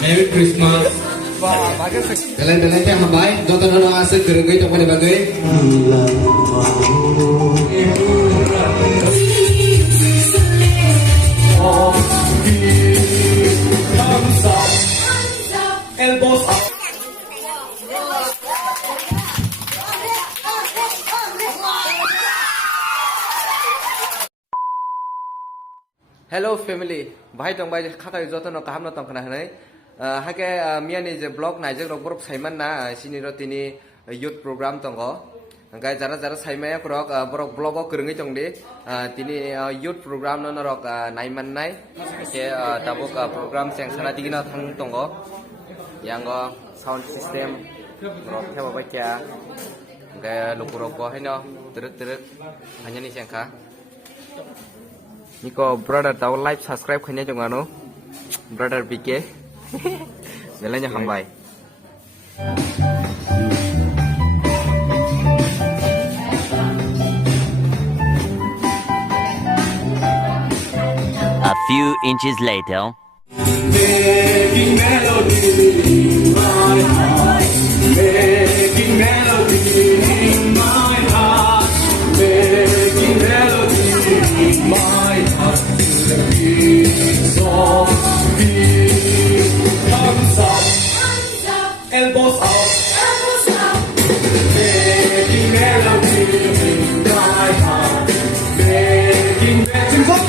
Merry Christmas. Kalian yang hambai, jodoh nong asik gerenggai toko bagai. Elbows up. Hello family, bahai tong bahai kakai jodoh nong kaham nong kena henai. Hake miani je blog naijek rok borok saiman na sini rotini youth program tonggo. Angkai jara saimaya krok borok blogo kerengi tongdi. Tini youth program non rok naiman nai. Ke tabok program yang sana tigina thang tonggo. Yang go sound system rok theba bakia. Angkai lukurok go heno terut hanya ni sengka. Niko brother tahu live subscribe kenya jongano. Brother BK. Belanya hambai. A few inches later. Making melody in my heart. Making melody in my heart. Making melody in my heart. To the beat of beat. Thumbs up, elbows up, making melody in my heart, making melody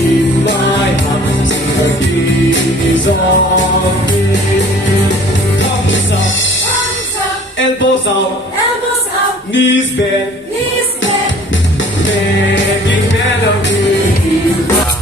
in my heart, to the beat of beat. Thumbs up, elbows up, knees bent, making melody in my heart.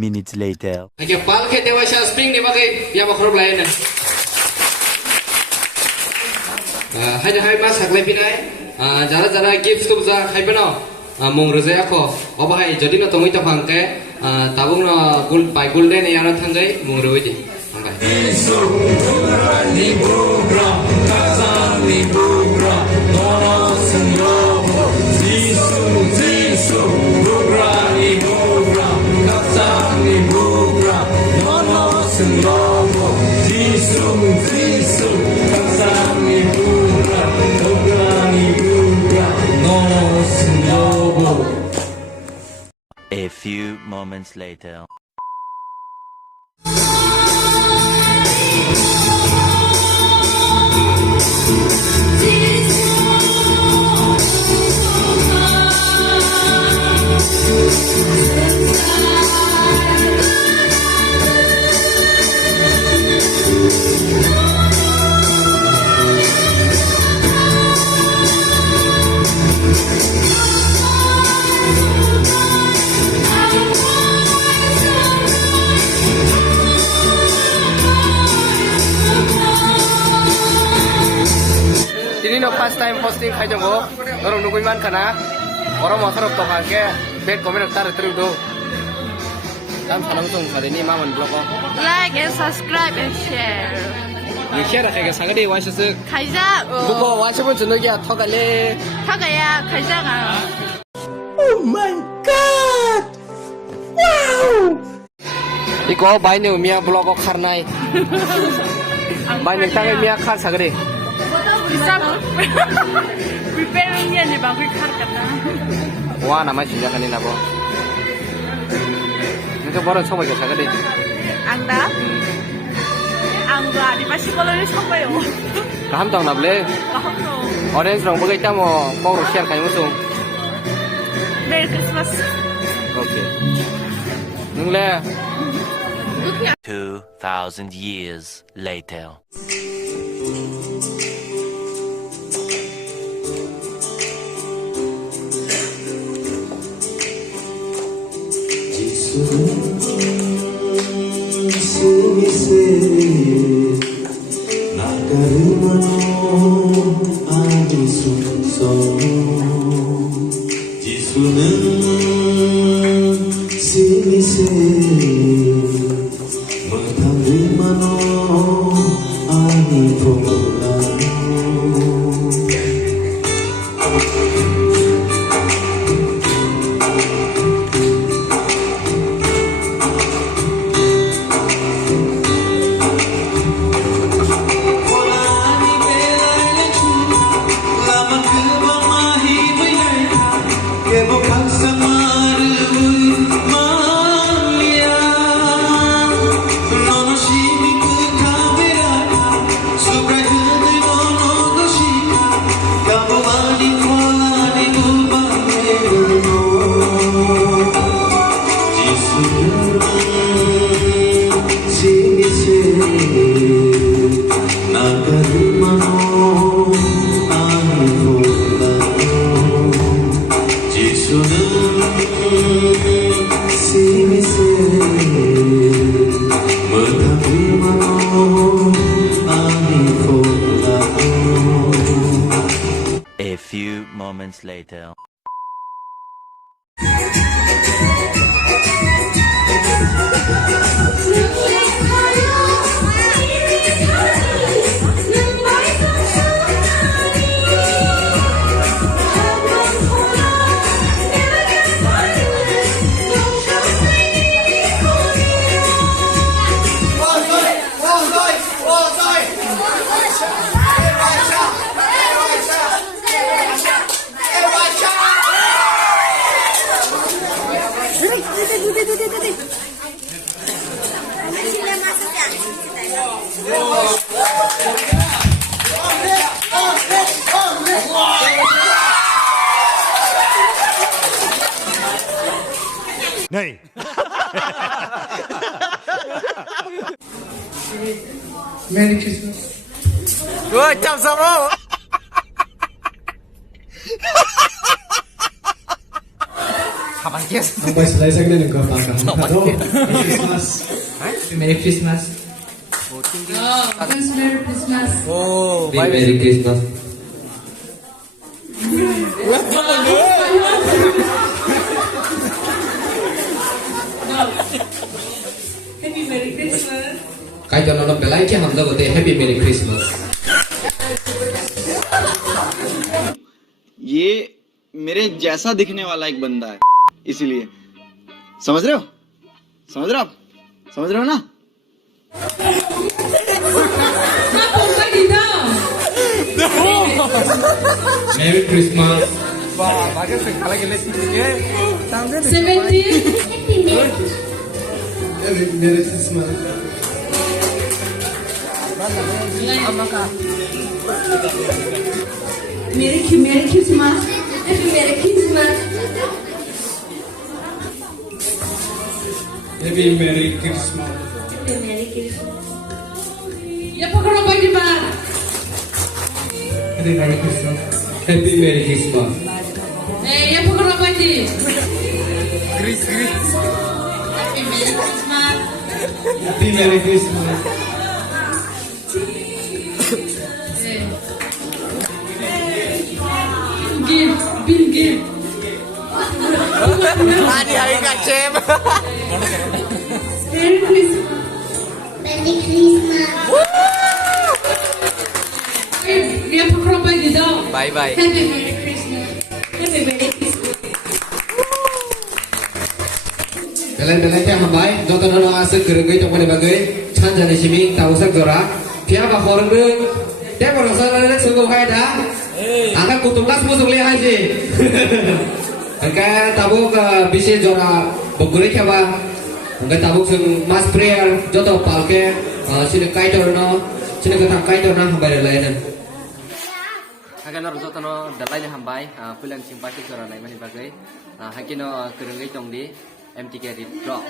Minutes later. Oke, palke dewasa spring di bagai yang makhluk lainnya. Hai mas haklai pinai. Jara gift tuh za hai beno. Mung rezeki aku. Apa hai jadi no tunggu itu pangke. Tabung no gul deh nih yang tanggai mung rezeki. A few moments later. Ini no first time posting khai jongo. Orang nungguin man kana. Orang mau serap tokan ke bed komen tar terus do. Tam salam song kali ini maman blog ko. Like and subscribe and share. Ni share kayak sangat deh wajah se. Kaisa. Buko wajah pun jenuh ya thokale. Thokaya kaisa ka. Oh my God! Wow! Iko bayi ni umia blog ko karnai. Bayi ni tangan umia kar sagre. Bisa preparing niya ni bagoy kar ka na. Wah nama sih jangan ini nabo. Itu baru coba kita sagre. Anda? Ang di ba si Koloni sampai yo. Kaham tong na ble. Kaham no. Orange rong bagai tamo kong ro share kai musung. Merry Christmas. Okay. Nung le. 2,000 years later. A few moments later. Này. Merry Christmas. Ôi, chào sao không? Kapan kias? Sampai selesai kan yang kau pakai. Halo. Merry Christmas. Merry Christmas. Merry Christmas. Oh, Merry Christmas. Happy Merry Christmas. Cái cho nó lại cái hàm có thể Happy Merry Christmas. ये मेरे जैसा दिखने वाला एक बंदा है, इसीलिए समझ रहे हो? समझ रहे हो आप? समझ रहे हो ना? Merry Christmas. wah, bagai sekali lagi ya. Sampai 17. Merry Christmas. Merry Christmas. Happy Merry Christmas. Happy Merry Christmas. Happy Merry Christmas. Ya pokoknya baik di bar. Happy Merry Christmas. Happy Merry Christmas. Ya pokoknya baik di. Gris. Happy Merry Christmas. Happy Merry Christmas. Give. Hari kacem. Merry Christmas. Merry Christmas. Ya pokoknya baik di dong. Bye. Happy Merry Christmas. Happy Merry Christmas. Belen-belen yang hambai, jodoh nono asik gerenggai tong pada bagai, chan jani siming tahu sak jora, pihak bakor deng, dia orang sana lelek sungguh kaya dah, akan kutulas musuh lihat aja, angkat tabuk bisi jora bogore kaba, angkat tabuk sung mas prayer, jodoh palke, xin được cái cho nó xin được cái thằng cái cho nó không phải là lấy nè hagen ar joto no dalai hambai pulang simpati jora nai mani bagai hakin no kerenggai tong di MTK di drop